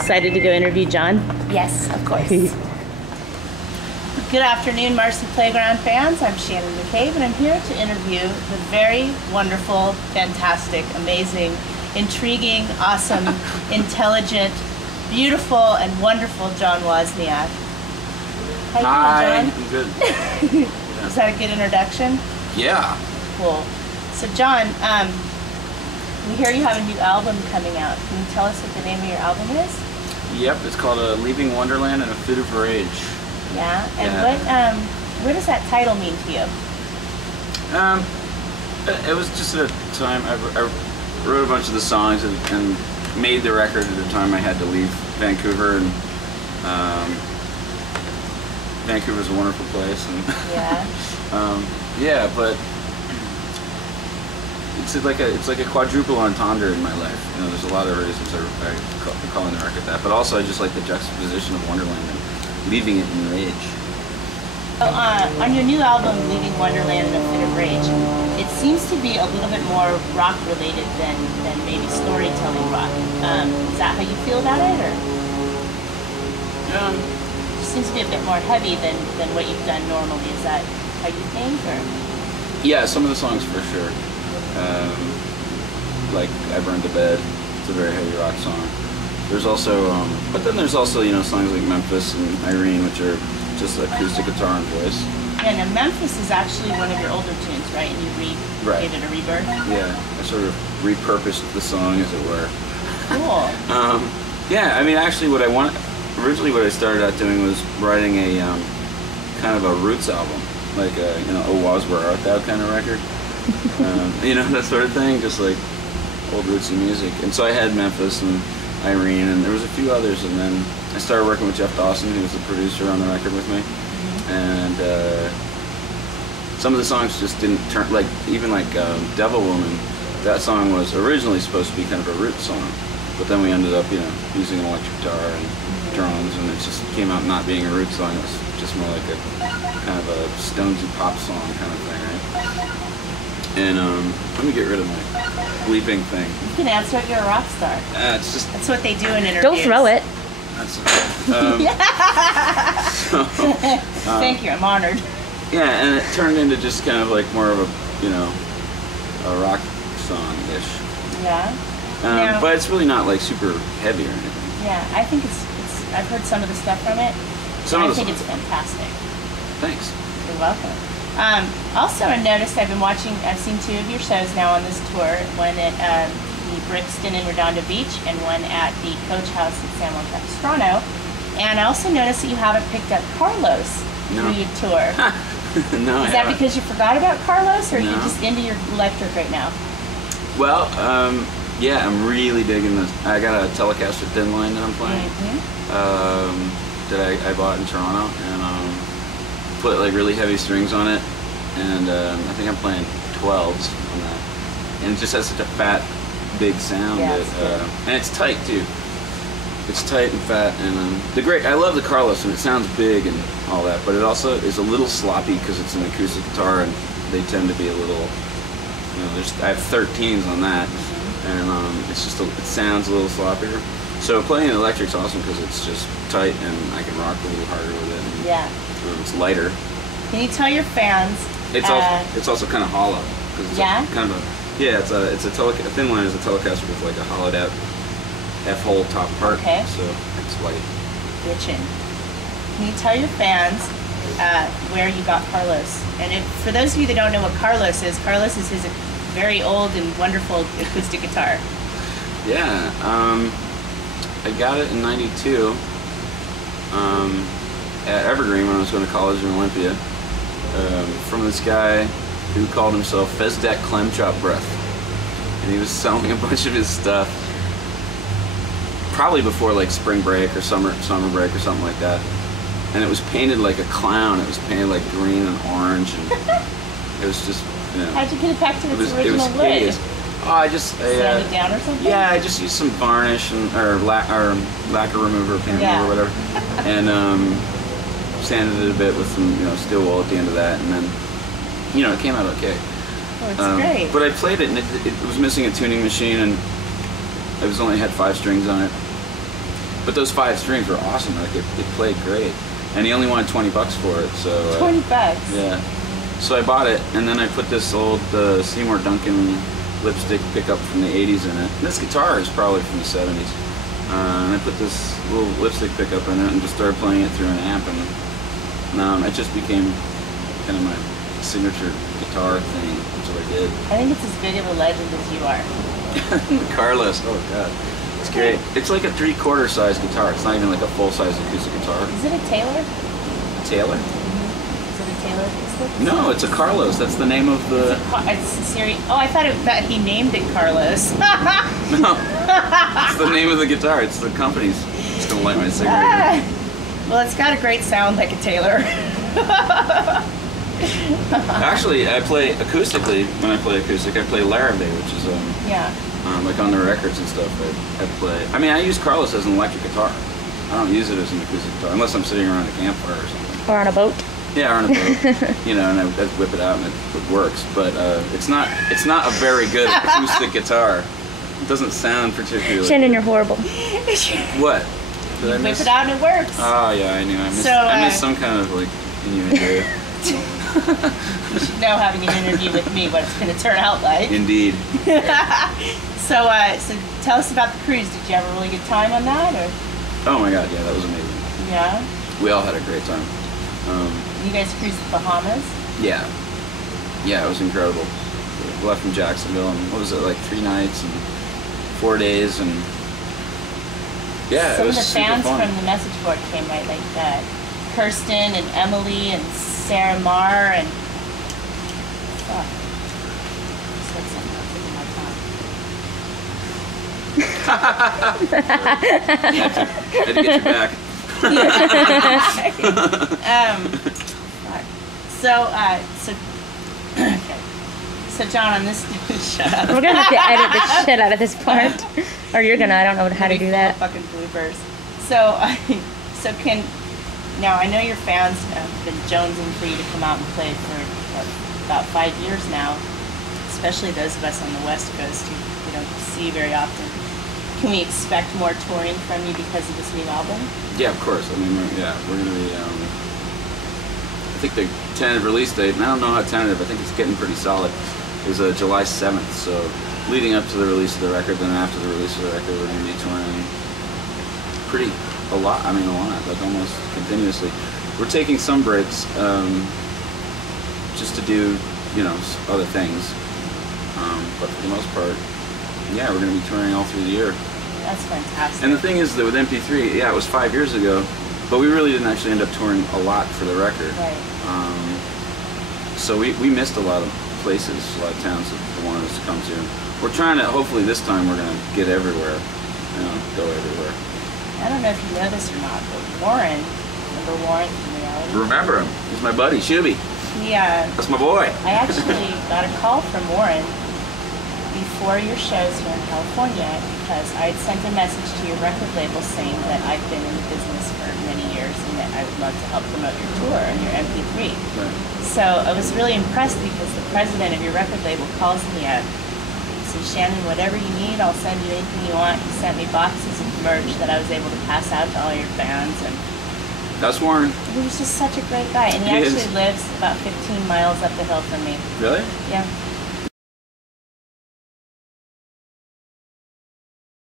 Excited to go interview John? Yes, of course. Good afternoon, Marcy Playground fans. I'm Shannon McCabe, and I'm here to interview the very wonderful, fantastic, amazing, intriguing, awesome, intelligent, beautiful, and wonderful John Wozniak. How you doing, John? I'm good. Is that a good introduction? Yeah. Cool. So, John, we hear you have a new album coming out. Can you tell us what the name of your album is? Yep, it's called Leaving Wonderland and a Fit of Rage. Yeah, and what does that title mean to you? It was just at a time, I wrote a bunch of the songs and made the record at a time I had to leave Vancouver, and Vancouver's a wonderful place, and yeah, but it's like a quadruple entendre in my life. You know, there's a lot of reasons I calling the record that, but also I just like the juxtaposition of Wonderland and leaving it in rage. On your new album, Leaving Wonderland and a Fit of Rage, it seems to be a little bit more rock related than maybe storytelling rock. Is that how you feel about it, or? It seems to be a bit more heavy than what you've done normally. Is that how you think, or? Yeah, some of the songs for sure. Like I Burned to Bed, it's a very heavy rock song. There's also, but then there's also, you know, songs like Memphis and Irene, which are just acoustic guitar and voice. Yeah, now Memphis is actually one of your older tunes, right? And you gave it a rebirth? Yeah, I sort of repurposed the song, as it were. Cool. Yeah, I mean, actually originally what I started out doing was writing a kind of a roots album, like a, you know, Oh Was Where Art Thou kind of record. You know, that sort of thing, just like old rootsy music. And so I had Memphis and Irene, and there was a few others, and then I started working with Jeff Dawson, who was the producer on the record with me, and some of the songs just didn't turn, like, even like Devil Woman, that song was originally supposed to be kind of a roots song, but then we ended up, you know, using an electric guitar and drums, and it just came out not being a roots song. It was just more like a kind of a Stonesy pop song kind of thing, right? And let me get rid of my bleeping thing. You can answer it, you're a rock star. It's just... That's what they do in interviews. Don't throw it. That's Thank you, I'm honored. Yeah, and it turned into just kind of like more of a, you know, a rock song-ish. Yeah. But it's really not like super heavy or anything. Yeah, I think it's I've heard some of the stuff from it. I think it's fantastic. Thanks. You're welcome. Also, I noticed I've seen two of your shows now on this tour, one at the Brixton in Redondo Beach and one at the Coach House in San Juan Capistrano. And I also noticed that you haven't picked up Carlos through your tour. No, Is that because you forgot about Carlos, or are you just into your electric right now? Well, yeah, I'm really digging this. I got a Telecaster thin line that I'm playing, that I bought in Toronto, and put like really heavy strings on it, and I think I'm playing 12s on that, and it just has such a fat, big sound. Yeah, and it's tight too. It's tight and fat, and I love the Carlos, and it sounds big and all that, but it also is a little sloppy because it's an acoustic guitar, and they tend to be a little, you know, I have 13s on that, and it's just it sounds a little sloppier. So playing an electric's awesome because it's just tight, and I can rock a little harder with it. Yeah. It's lighter. Can you tell your fans? It's also kind of hollow. It's kind of a thin line is a Telecaster with like a hollowed out F-hole top part. Okay. So it's light. Bitchin'. Can you tell your fans where you got Carlos? And for those of you that don't know what Carlos is his very old and wonderful acoustic guitar. Yeah. I got it in '92. At Evergreen when I was going to college in Olympia, from this guy who called himself Fezdeck Clem Chop Breath, and he was selling a bunch of his stuff probably before like spring break or summer break or something like that, and it was painted like a clown. It was painted like green and orange, and it was just, you know. How'd you get it back to its original it was wood? hideous. Oh, I just sand it down or something? Yeah, I just used some varnish or lacquer remover, paint remover, whatever, and sanded it a bit with some, you know, steel wool at the end of that, and then, you know, it came out okay. Oh, it's great. But I played it, and it was missing a tuning machine, and it only had 5 strings on it. But those 5 strings were awesome. Like it played great, and he only wanted $20 for it. So 20 bucks. Yeah. So I bought it, and then I put this old Seymour Duncan lipstick pickup from the 80s in it. And this guitar is probably from the 70s. And I put this little lipstick pickup in it and just started playing it through an amp, and it just became kind of my signature guitar thing. That's what I did. I think it's as big of a legend as you are. Carlos, oh god, it's great. It's like a 3/4 size guitar. It's not even like a full size acoustic guitar. Is it a Taylor? Taylor? Is it a Taylor acoustic? No, it's a Carlos. That's the name of the. It's a series. Oh, I thought that he named it Carlos. No, it's the name of the guitar. It's the company's. Just gonna light my cigarette. Well, it's got a great sound like a Taylor. Actually, I play acoustically. When I play acoustic, I play Larrabee, which is like on the records and stuff. I play. I mean, I use Carlos as an electric guitar. I don't use it as an acoustic guitar unless I'm sitting around a campfire or something. Or on a boat. Yeah, or on a boat. And I whip it out and it works. But it's not a very good acoustic guitar. It doesn't sound particularly. Shannon, you're horrible. What? Did I Whip miss? it out and it works. Oh yeah, I knew. I missed. So, I missed some kind of like innuendo. You should know, having an interview with me, what it's going to turn out like. Indeed. So tell us about the cruise. Did you have a really good time on that, or? Oh my god, yeah, that was amazing. Yeah. We all had a great time. You guys cruised the Bahamas. Yeah, it was incredible. We left from Jacksonville, and what was it, like 3 nights and 4 days, and yeah, Some it was of the fans super fun. from the message board came, right? Like Kirsten and Emily and Sarah Marr and. Oh, just like something else in my tongue. Had to get you back. Okay. So John, on this shut up. We're gonna have to edit the shit out of this part. Or you're gonna, I don't know how to do that. Fucking bloopers. So now I know your fans have been jonesing for you to come out and play for about 5 years now, especially those of us on the West Coast who we don't see very often. Can we expect more touring from you because of this new album? Yeah, of course. I mean, we're going to be. I think the tentative release date, and I don't know how tentative. I think it's getting pretty solid. Is July 7th. So leading up to the release of the record, then after the release of the record, we're going to be touring a lot, like almost continuously. We're taking some breaks just to do, other things. But for the most part, yeah, we're going to be touring all through the year. That's fantastic. And the thing is that with MP3, yeah, it was 5 years ago, but we really didn't actually end up touring a lot for the record. Right. So we missed a lot of places, a lot of towns that they wanted us to come to. We're trying to, hopefully this time we're going to get everywhere, go everywhere. I don't know if you know this or not, but Warren, remember Warren from Reality? Remember him. He's my buddy, Shuby. Yeah. That's my boy. I actually got a call from Warren before your shows here in California because I had sent a message to your record label saying that I've been in the business for many years and that I would love to help promote your tour and your MP3. Right. So I was really impressed because the president of your record label calls me up. He says, Shannon, whatever you need, I'll send you anything you want. He sent me boxes of merch that I was able to pass out to all your fans. And that's Warren. he was just such a great guy. And he actually lives about 15 miles up the hill from me. Really? Yeah.